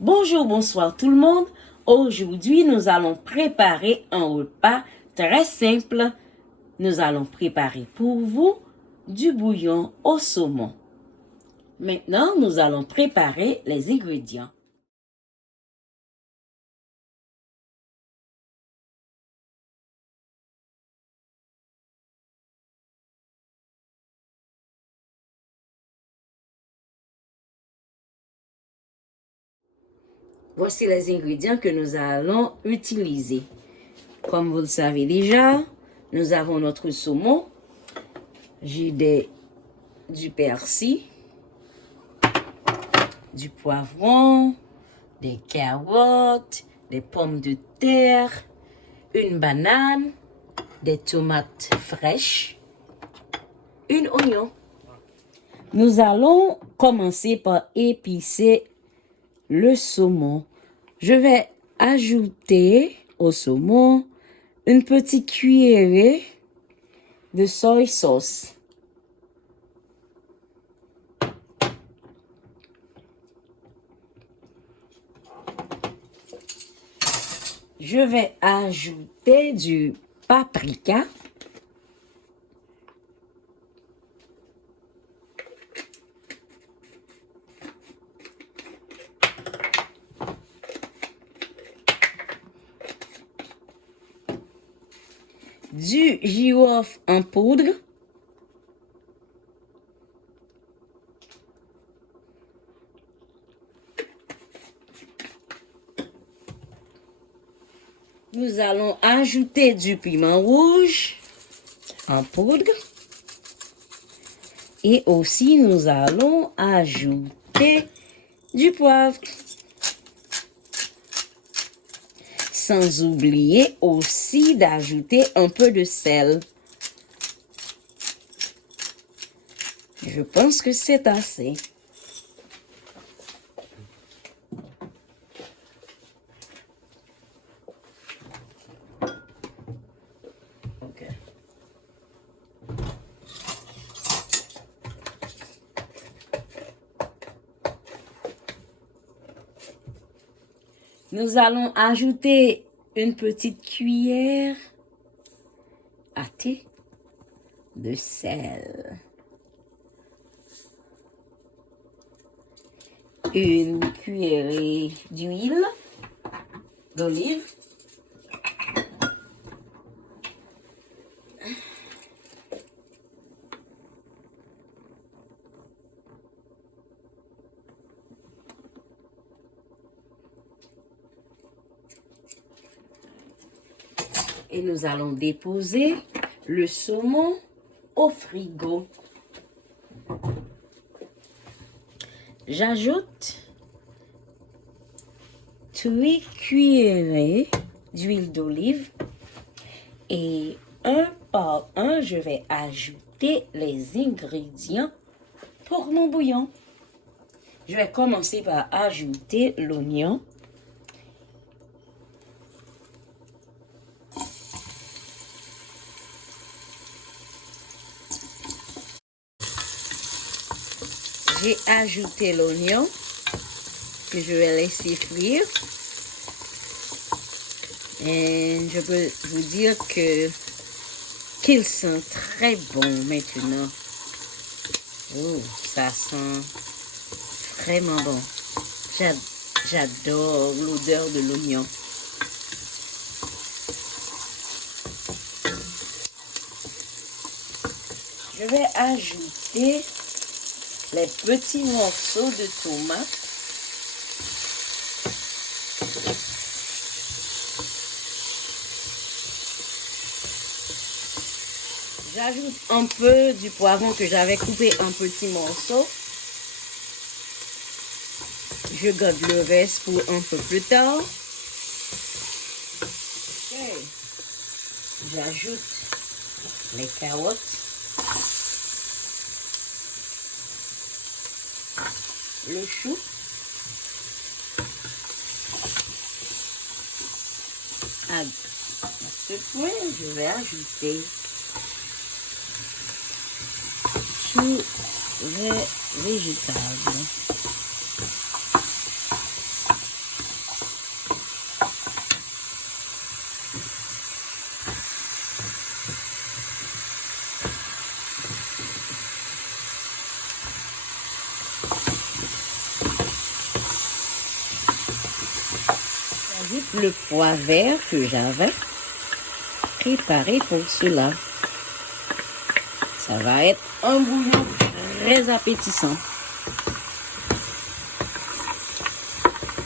Bonjour, bonsoir tout le monde. Aujourd'hui, nous allons préparer un repas très simple. Nous allons préparer pour vous du bouillon au saumon. Maintenant, nous allons préparer les ingrédients. Voici les ingrédients que nous allons utiliser. Comme vous le savez déjà, nous avons notre saumon. J'ai du persil, du poivron, des carottes, des pommes de terre, une banane, des tomates fraîches, un oignon. Nous allons commencer par épicer le saumon. Je vais ajouter au saumon une petite cuillerée de soy sauce. Je vais ajouter du paprika. Du girofle en poudre. Nous allons ajouter du piment rouge en poudre. Et aussi, nous allons ajouter du poivre. Sans oublier aussi d'ajouter un peu de sel. Je pense que c'est assez. Ok. Nous allons ajouter une petite cuillère à thé de sel. Une cuillerée d'huile d'olive. Et nous allons déposer le saumon au frigo. J'ajoute 3 cuillerées d'huile d'olive et un par un, je vais ajouter les ingrédients pour mon bouillon. Je vais commencer par ajouter l'oignon. J'ai ajouté l'oignon que je vais laisser frire. Et je peux vous dire qu'il sent très bon maintenant. Oh, ça sent vraiment bon. J'adore l'odeur de l'oignon. Je vais ajouter les petits morceaux de tomates. J'ajoute un peu du poivron que j'avais coupé en petits morceaux. Je garde le reste pour un peu plus tard. Okay. J'ajoute les carottes. Le chou. À ce point, je vais ajouter tous les végétables. J'ajoute le pois vert que j'avais préparé pour cela. Ça va être un bouillon très appétissant.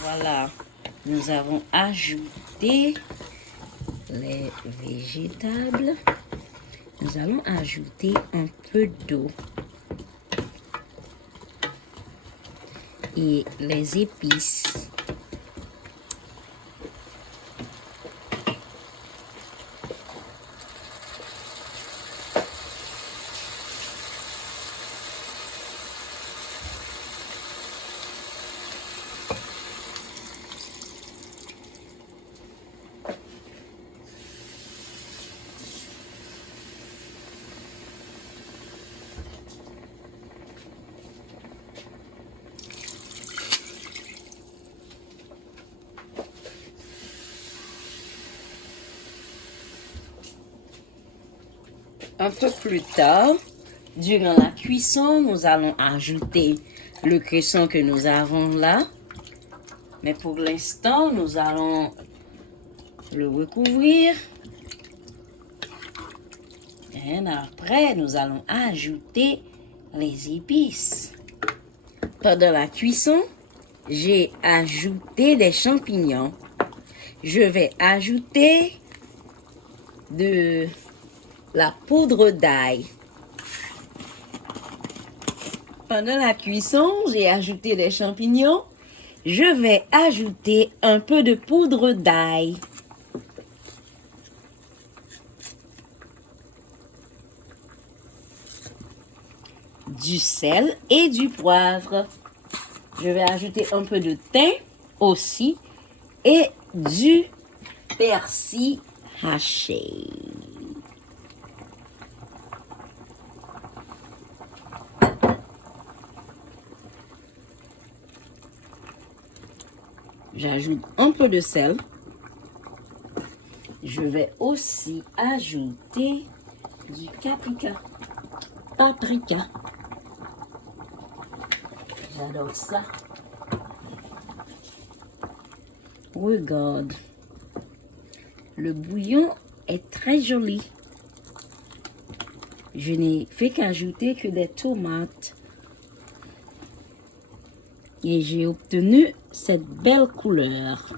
Voilà, nous avons ajouté les végétables. Nous allons ajouter un peu d'eau et les épices. Un peu plus tard, durant la cuisson, nous allons ajouter le cresson que nous avons là. Mais pour l'instant, nous allons le recouvrir. Et après, nous allons ajouter les épices. Pendant la cuisson, j'ai ajouté des champignons. Je vais ajouter de la poudre d'ail. Pendant la cuisson, j'ai ajouté des champignons. Je vais ajouter un peu de poudre d'ail. Du sel et du poivre. Je vais ajouter un peu de thym aussi et du persil haché. J'ajoute un peu de sel. Je vais aussi ajouter du paprika. J'adore ça. Regarde. Le bouillon est très joli. Je n'ai fait qu'ajouter que des tomates. Et j'ai obtenu cette belle couleur.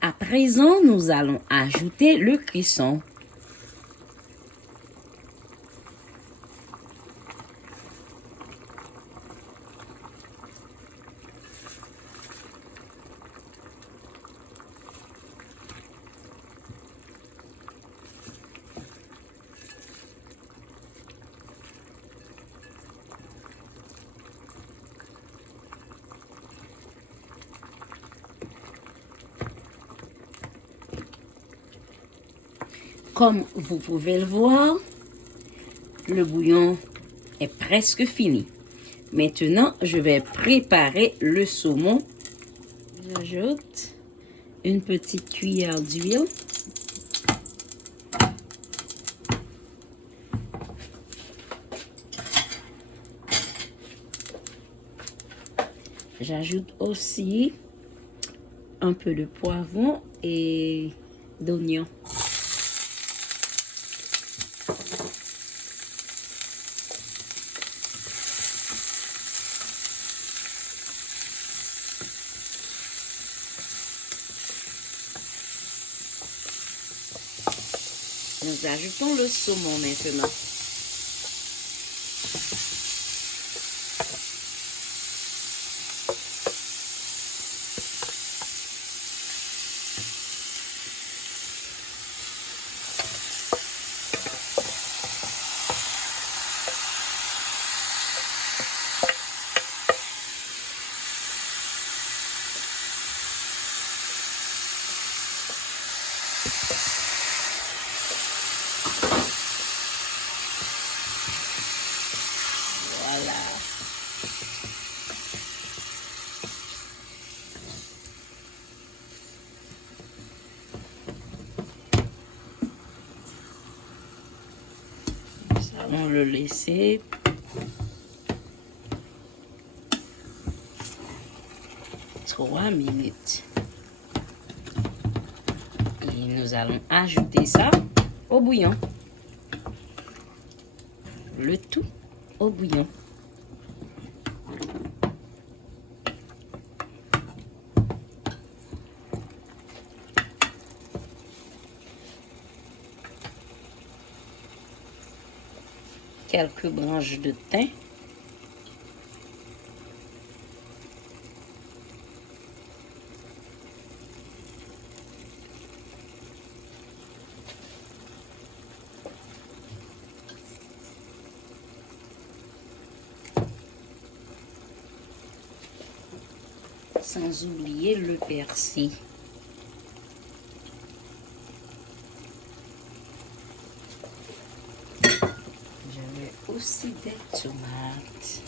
À présent, nous allons ajouter le cresson. Comme vous pouvez le voir, le bouillon est presque fini. Maintenant, je vais préparer le saumon. J'ajoute une petite cuillère d'huile. J'ajoute aussi un peu de poivron et d'oignon. Nous ajoutons le saumon maintenant. Voilà. Nous allons le laisser 3 minutes. Et nous allons ajouter ça au bouillon. Le tout au bouillon. Quelques branches de thym. Sans oublier le persil. Je mets aussi des tomates.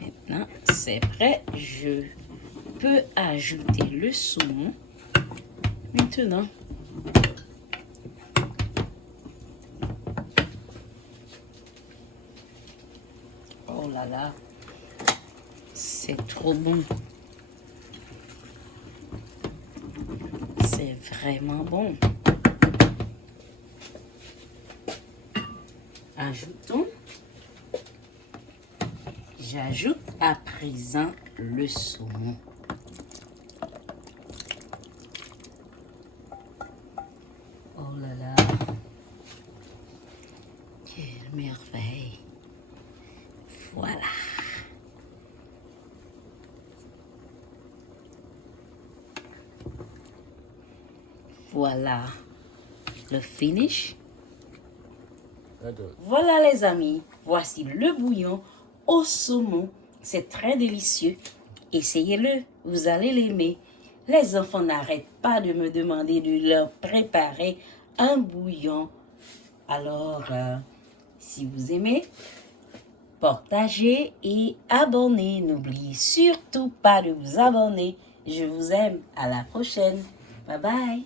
Maintenant, c'est prêt. Je peux ajouter le saumon. Maintenant, oh là là, c'est trop bon. C'est vraiment bon. Ajoutons. J'ajoute à présent le saumon. Oh là là. Quelle merveille. Voilà. Voilà le finish. Voilà les amis, voici le bouillon au saumon. C'est très délicieux. Essayez-le, vous allez l'aimer. Les enfants n'arrêtent pas de me demander de leur préparer un bouillon. Alors, si vous aimez, partagez et abonnez. N'oubliez surtout pas de vous abonner. Je vous aime. À la prochaine. Bye bye.